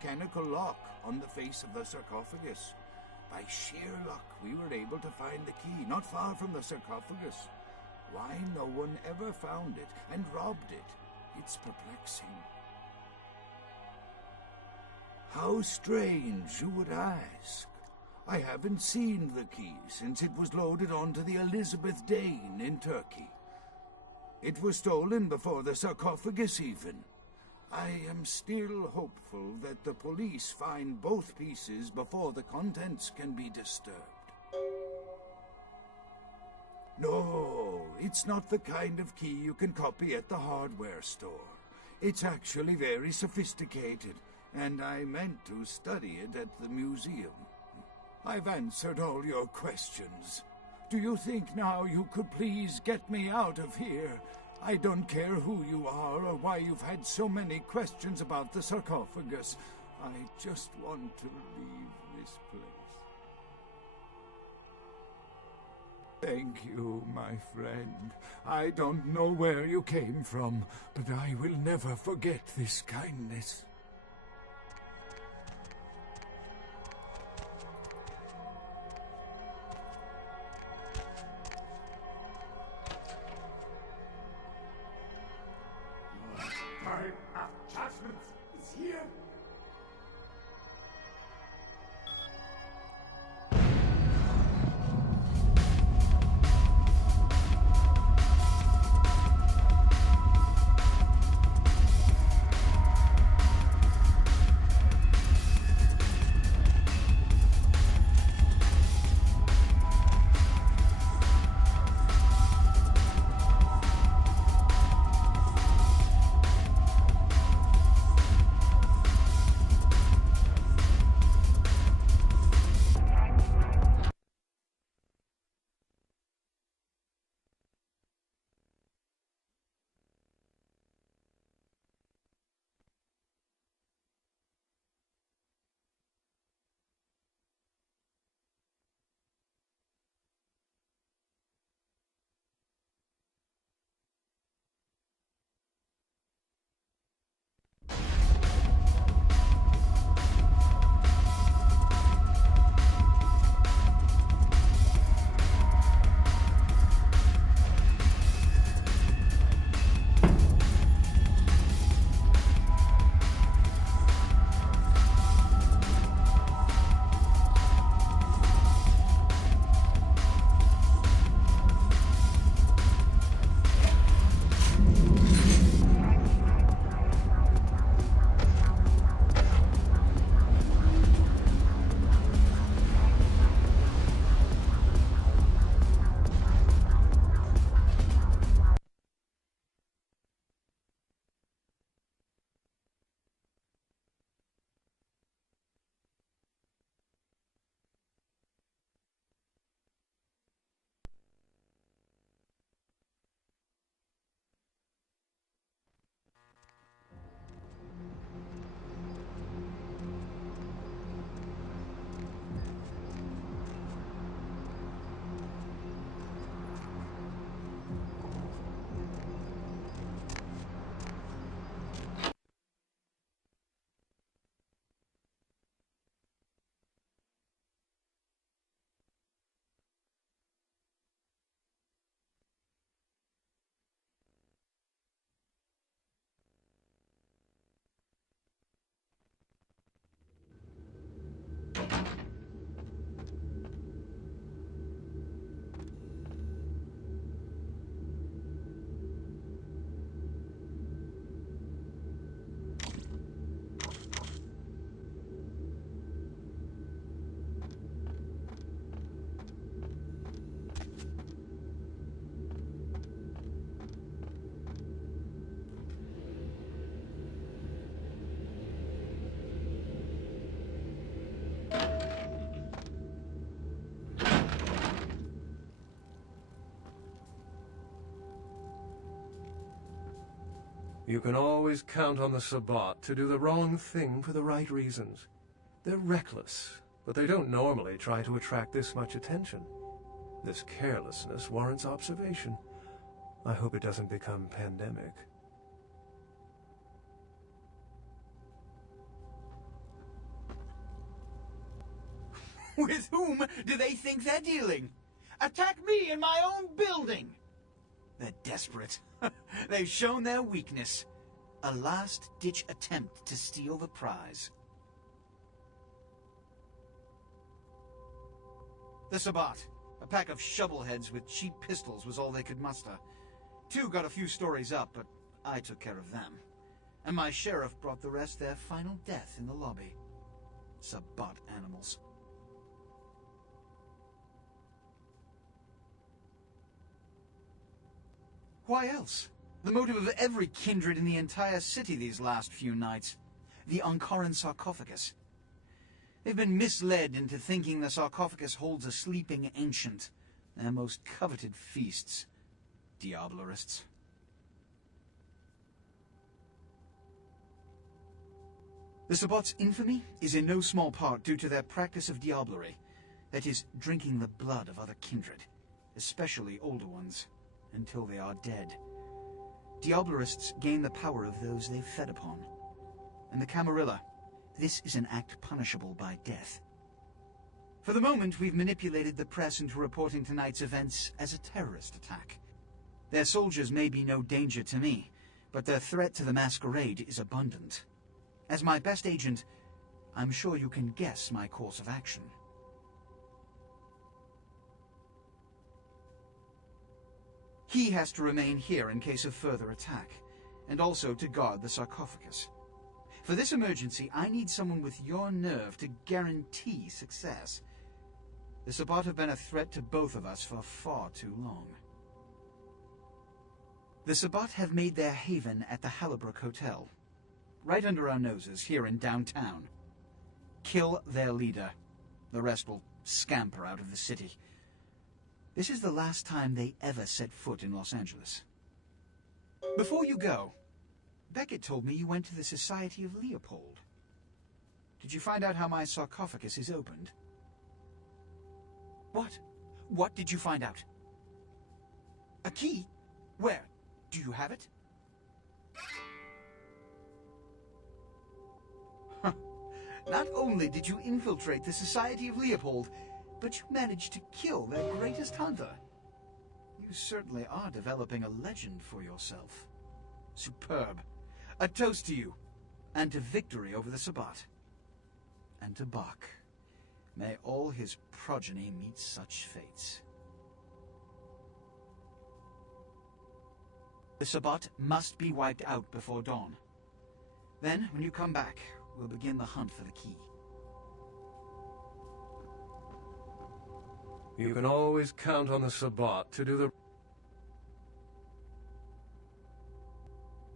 mechanical lock on the face of the sarcophagus. By sheer luck, we were able to find the key not far from the sarcophagus. Why no one ever found it and robbed it, it's perplexing. How strange, you would ask. I haven't seen the key since it was loaded onto the Elizabeth Dane in Turkey. It was stolen before the sarcophagus even. I am still hopeful that the police find both pieces before the contents can be disturbed. No, it's not the kind of key you can copy at the hardware store. It's actually very sophisticated, and I meant to study it at the museum. I've answered all your questions. Do you think now you could please get me out of here? I don't care who you are or why you've had so many questions about the sarcophagus. I just want to leave this place. Thank you, my friend. I don't know where you came from, but I will never forget this kindness. Time of judgment is here. You can always count on the Sabbat to do the wrong thing for the right reasons. They're reckless, but they don't normally try to attract this much attention. This carelessness warrants observation. I hope it doesn't become pandemic. With whom do they think they're dealing? Attack me in my own building! They're desperate. They've shown their weakness. A last-ditch attempt to steal the prize. The Sabbat. A pack of shovelheads with cheap pistols was all they could muster. Two got a few stories up, but I took care of them. And my sheriff brought the rest their final death in the lobby. Sabbat animals. Why else? The motive of every kindred in the entire city these last few nights. The Ankaran sarcophagus. They've been misled into thinking the sarcophagus holds a sleeping ancient. Their most coveted feasts. Diablerists. The Sabbat's infamy is in no small part due to their practice of diablerie. That is, drinking the blood of other kindred, especially older ones, until they are dead. Diablerists gain the power of those they've fed upon. And the Camarilla, this is an act punishable by death. For the moment, we've manipulated the press into reporting tonight's events as a terrorist attack. Their soldiers may be no danger to me, but their threat to the masquerade is abundant. As my best agent, I'm sure you can guess my course of action. He has to remain here in case of further attack, and also to guard the sarcophagus. For this emergency, I need someone with your nerve to guarantee success. The Sabbat have been a threat to both of us for far too long. The Sabbat have made their haven at the Hallibrook Hotel, right under our noses here in downtown. Kill their leader. The rest will scamper out of the city. This is the last time they ever set foot in Los Angeles. Before you go, Beckett told me you went to the Society of Leopold. Did you find out how my sarcophagus is opened? What? What did you find out? A key? Where? Do you have it? Not only did you infiltrate the Society of Leopold, but you managed to kill their greatest hunter. You certainly are developing a legend for yourself. Superb. A toast to you, and to victory over the Sabbat. And to Bach. May all his progeny meet such fates. The Sabbat must be wiped out before dawn. Then, when you come back, we'll begin the hunt for the key. You can always count on the Sabbat to do the...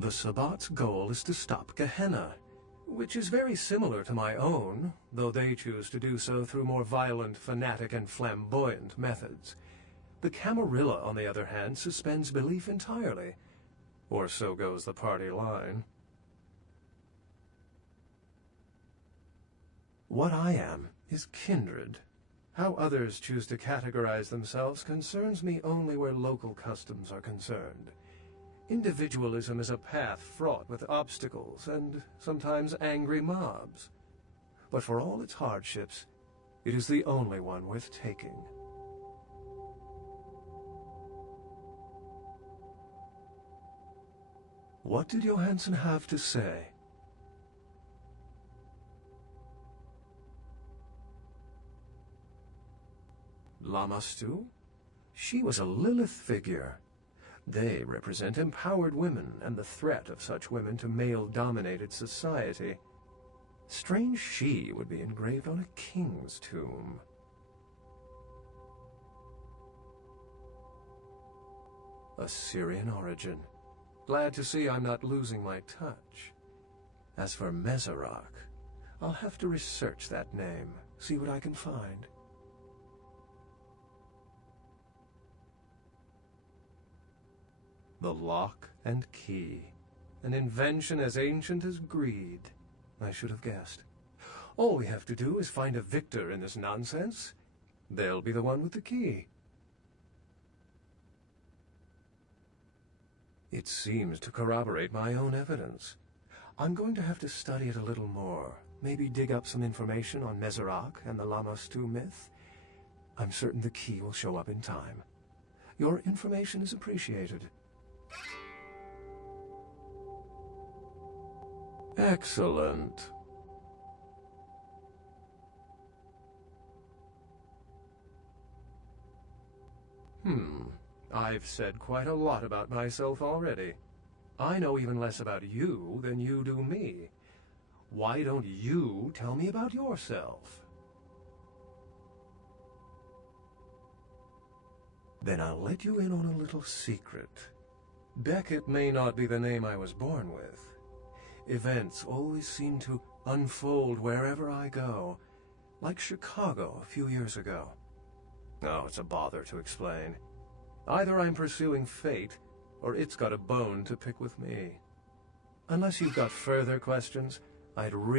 The Sabbat's goal is to stop Gehenna, which is very similar to my own, though they choose to do so through more violent, fanatic, and flamboyant methods. The Camarilla, on the other hand, suspends belief entirely. Or so goes the party line. What I am is kindred. How others choose to categorize themselves concerns me only where local customs are concerned. Individualism is a path fraught with obstacles and sometimes angry mobs. But for all its hardships, it is the only one worth taking. What did Johansson have to say? Lamastu? She was a Lilith figure. They represent empowered women and the threat of such women to male-dominated society. Strange she would be engraved on a king's tomb. Assyrian origin. Glad to see I'm not losing my touch. As for Mezarak, I'll have to research that name, see what I can find. The lock and key. An invention as ancient as greed. I should have guessed. All we have to do is find a victor in this nonsense. They'll be the one with the key. It seems to corroborate my own evidence. I'm going to have to study it a little more, Maybe dig up some information on Mezerak and the Lammastu myth? I'm certain the key will show up in time. Your information is appreciated. Excellent. I've said quite a lot about myself already. I know even less about you than you do me. Why don't you tell me about yourself? Then I'll let you in on a little secret. Beckett may not be the name I was born with. Events always seem to unfold wherever I go, like Chicago a few years ago. Oh, it's a bother to explain. Either I'm pursuing fate, or it's got a bone to pick with me. Unless you've got further questions, I'd really